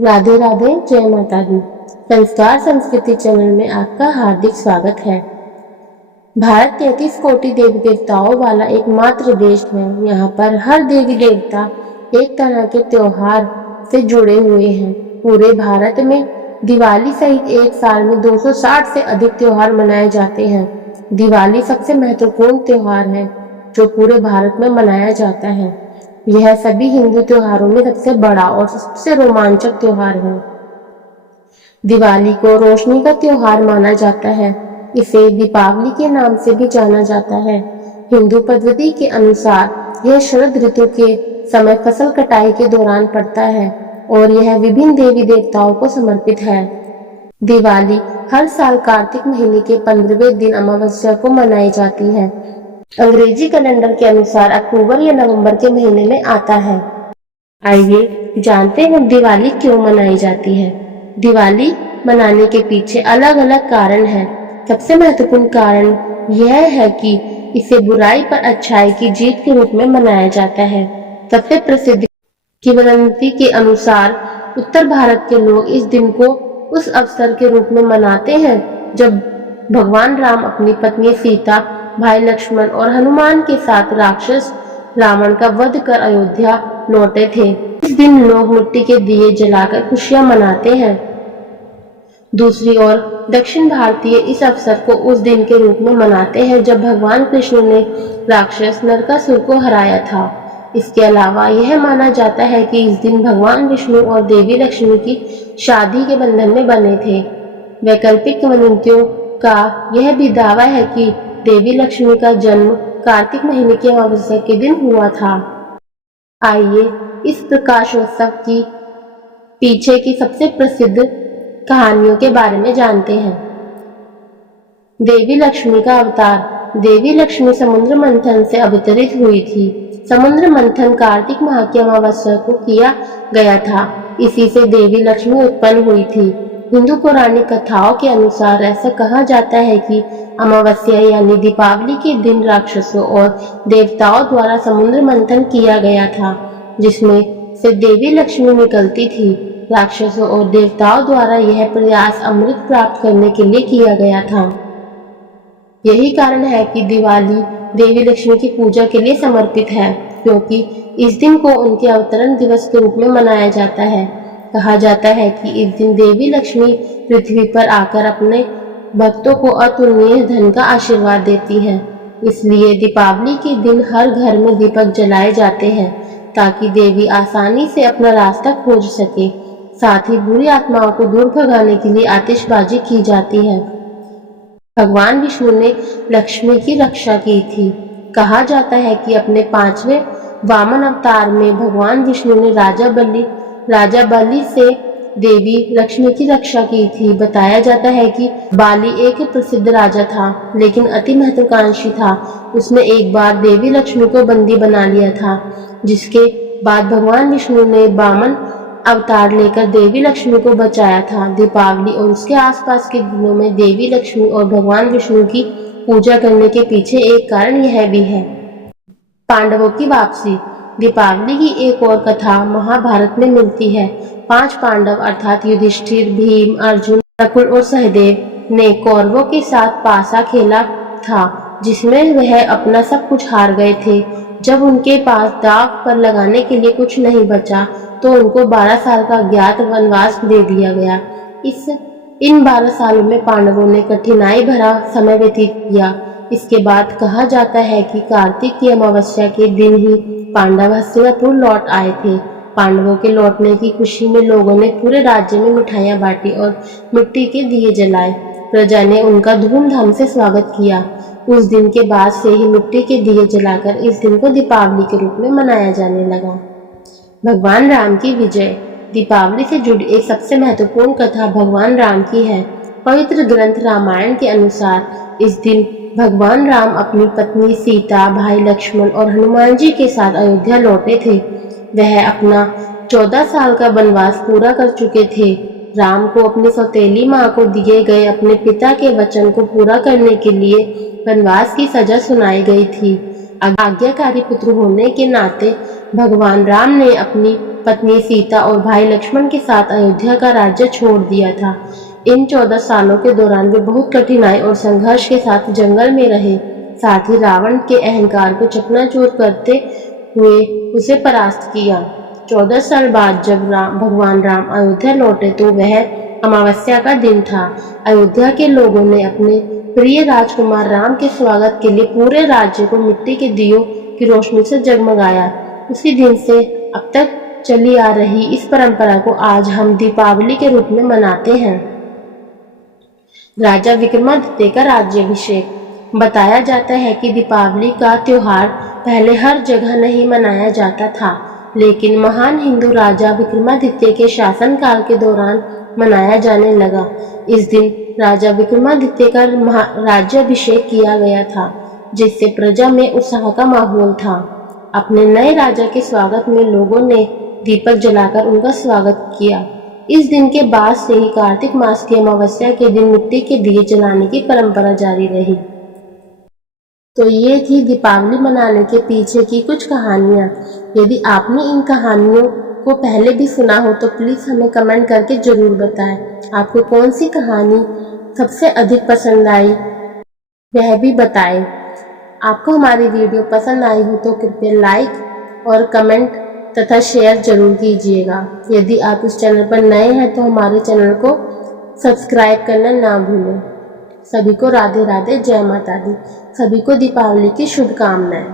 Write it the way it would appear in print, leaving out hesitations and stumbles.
राधे राधे, जय माता दी। संस्कार संस्कृति चैनल में आपका हार्दिक स्वागत है। भारत 33 कोटि देवी देवताओं वाला एकमात्र देश है। यहाँ पर हर देवी देवता एक तरह के त्योहार से जुड़े हुए हैं। पूरे भारत में दिवाली सहित एक साल में 260 से अधिक त्योहार मनाए जाते हैं। दिवाली सबसे महत्वपूर्ण त्योहार है जो पूरे भारत में मनाया जाता है। यह सभी हिंदू त्योहारों में सबसे बड़ा और सबसे रोमांचक त्योहार है। दिवाली को रोशनी का त्योहार माना जाता है। इसे दीपावली के नाम से भी जाना जाता है। हिंदू पद्धति के अनुसार यह शरद ऋतु के समय फसल कटाई के दौरान पड़ता है और यह विभिन्न देवी देवताओं को समर्पित है। दिवाली हर साल कार्तिक महीने के 15वें दिन अमावस्या को मनाई जाती है। अंग्रेजी कैलेंडर के अनुसार अक्टूबर या नवंबर के महीने में आता है। आइए जानते हैं दिवाली क्यों मनाई जाती है। दिवाली मनाने के पीछे अलग अलग कारण हैं। सबसे महत्वपूर्ण कारण यह है कि इसे बुराई पर अच्छाई की जीत के रूप में मनाया जाता है। सबसे प्रसिद्ध किंवदंती के अनुसार उत्तर भारत के लोग इस दिन को उस अवसर के रूप में मनाते हैं जब भगवान राम अपनी पत्नी सीता, भाई लक्ष्मण और हनुमान के साथ राक्षस रावण का वध कर अयोध्या लौटे थे। इस दिन लोग मिट्टी के दिए जलाकर खुशियां मनाते हैं। दूसरी ओर दक्षिण भारतीय इस अवसर को उस दिन के रूप में मनाते हैं जब भगवान कृष्ण ने राक्षस नरकासुर को हराया था। इसके अलावा यह माना जाता है कि इस दिन भगवान विष्णु और देवी लक्ष्मी की शादी के बंधन में बने थे। वैकल्पिक किंवदंतियों का यह भी दावा है कि देवी लक्ष्मी का जन्म कार्तिक महीने की अमावस्या के दिन हुआ था। आइए इस प्रकाशोत्सव की पीछे की सबसे प्रसिद्ध कहानियों के बारे में जानते हैं। देवी लक्ष्मी का अवतार। देवी लक्ष्मी समुद्र मंथन से अवतरित हुई थी। समुद्र मंथन कार्तिक माह की अमावस्या को किया गया था। इसी से देवी लक्ष्मी उत्पन्न हुई थी। हिंदू पौराणिक कथाओं के अनुसार ऐसा कहा जाता है कि अमावस्या यानी दीपावली के दिन राक्षसों और देवताओं द्वारा समुद्र मंथन किया गया था, जिसमें से देवी लक्ष्मी निकलती थी। राक्षसों और देवताओं द्वारा यह प्रयास अमृत प्राप्त करने के लिए किया गया था। यही कारण है कि दिवाली देवी लक्ष्मी की पूजा के लिए समर्पित है, क्योंकि इस दिन को उनके अवतरण दिवस के रूप में मनाया जाता है। कहा जाता है कि इस दिन देवी लक्ष्मी पृथ्वी पर आकर अपने भक्तों को अतुलनीय धन का आशीर्वाद देती है। इसलिए दीपावली के दिन हर घर में दीपक जलाए जाते हैं ताकि देवी आसानी से अपना रास्ता खोज सके। साथ ही बुरी आत्माओं को दूर भगाने के लिए आतिशबाजी की जाती है। भगवान विष्णु ने लक्ष्मी की रक्षा की थी। कहा जाता है कि अपने 5वें वामन अवतार में भगवान विष्णु ने राजा बलि से देवी लक्ष्मी की रक्षा की थी। बताया जाता है कि बाली एक प्रसिद्ध राजा था, लेकिन अति महत्वाकांक्षी था। उसने एक बार देवी लक्ष्मी को बंदी बना लिया था, जिसके बाद भगवान विष्णु ने वामन अवतार लेकर देवी लक्ष्मी को बचाया था। दीपावली और उसके आसपास के दिनों में देवी लक्ष्मी और भगवान विष्णु की पूजा करने के पीछे एक कारण यह भी है। पांडवों की वापसी। दीपावली की एक और कथा महाभारत में मिलती है। 5 पांडव अर्थात युधिष्ठिर, भीम, अर्जुन, नकुल और सहदेव ने कौरवों के साथ पासा खेला था, जिसमें वह अपना सब कुछ हार गए थे। जब उनके पास दांव पर लगाने के लिए कुछ नहीं बचा तो उनको 12 साल का ज्ञात वनवास दे दिया गया। इन 12 सालों में पांडवों ने कठिनाई भरा समय व्यतीत किया। इसके बाद कहा जाता है कि कार्तिक की अमावस्या के दिन ही पांडव हस्तिनापुर लौट आए थे। पांडवों के लौटने की खुशी में लोगों ने पूरे राज्य में मिठाइयां बांटी और मिट्टी के दिए जलाए। प्रजा ने उनका धूमधाम से स्वागत किया। उस दिन के बाद से ही मिट्टी के दिए जलाकर इस दिन को दीपावली के रूप में मनाया जाने लगा। भगवान राम की विजय। दीपावली से जुड़ी एक सबसे महत्वपूर्ण कथा भगवान राम की है। पवित्र ग्रंथ रामायण के अनुसार इस दिन भगवान राम अपनी पत्नी सीता, भाई लक्ष्मण और हनुमान जी के साथ अयोध्या लौटे थे। वह अपना 14 साल का वनवास पूरा कर चुके थे। राम को अपनी सौतेली मां को दिए गए अपने पिता के वचन को पूरा करने के लिए वनवास की सजा सुनाई गई थी। आज्ञाकारी पुत्र होने के नाते भगवान राम ने अपनी पत्नी सीता और भाई लक्ष्मण के साथ अयोध्या का राज्य छोड़ दिया था। इन 14 सालों के दौरान वे बहुत कठिनाई और संघर्ष के साथ जंगल में रहे। साथ ही रावण के अहंकार को चकनाचूर करते हुए उसे परास्त किया। 14 साल बाद जब भगवान राम अयोध्या लौटे तो वह अमावस्या का दिन था। अयोध्या के लोगों ने अपने प्रिय राजकुमार राम के स्वागत के लिए पूरे राज्य को मिट्टी के दियों की रोशनी से जगमगाया। उसी दिन से अब तक चली आ रही इस परंपरा को आज हम दीपावली के रूप में मनाते हैं। राजा विक्रमादित्य का राज्याभिषेक। बताया जाता है कि दीपावली का त्योहार पहले हर जगह नहीं मनाया जाता था, लेकिन महान हिंदू राजा विक्रमादित्य के शासनकाल के दौरान मनाया जाने लगा। इस दिन राजा विक्रमादित्य का राज्याभिषेक किया गया था, जिससे प्रजा में उत्साह का माहौल था। अपने नए राजा के स्वागत में लोगों ने दीपक जलाकर उनका स्वागत किया। इस दिन के बाद से ही कार्तिक मास की अमावस्या के दिन मिट्टी के दिए जलाने की परंपरा जारी रही। तो ये थी दीपावली मनाने के पीछे की कुछ कहानियाँ। यदि आपने इन कहानियों को पहले भी सुना हो तो प्लीज़ हमें कमेंट करके ज़रूर बताएं। आपको कौन सी कहानी सबसे अधिक पसंद आई वह भी बताएं। आपको हमारी वीडियो पसंद आई हो तो कृपया लाइक और कमेंट तथा शेयर जरूर कीजिएगा। यदि आप इस चैनल पर नए हैं तो हमारे चैनल को सब्सक्राइब करना ना भूलें। सभी को राधे राधे, जय माता दी। सभी को दीपावली की शुभकामनाएं।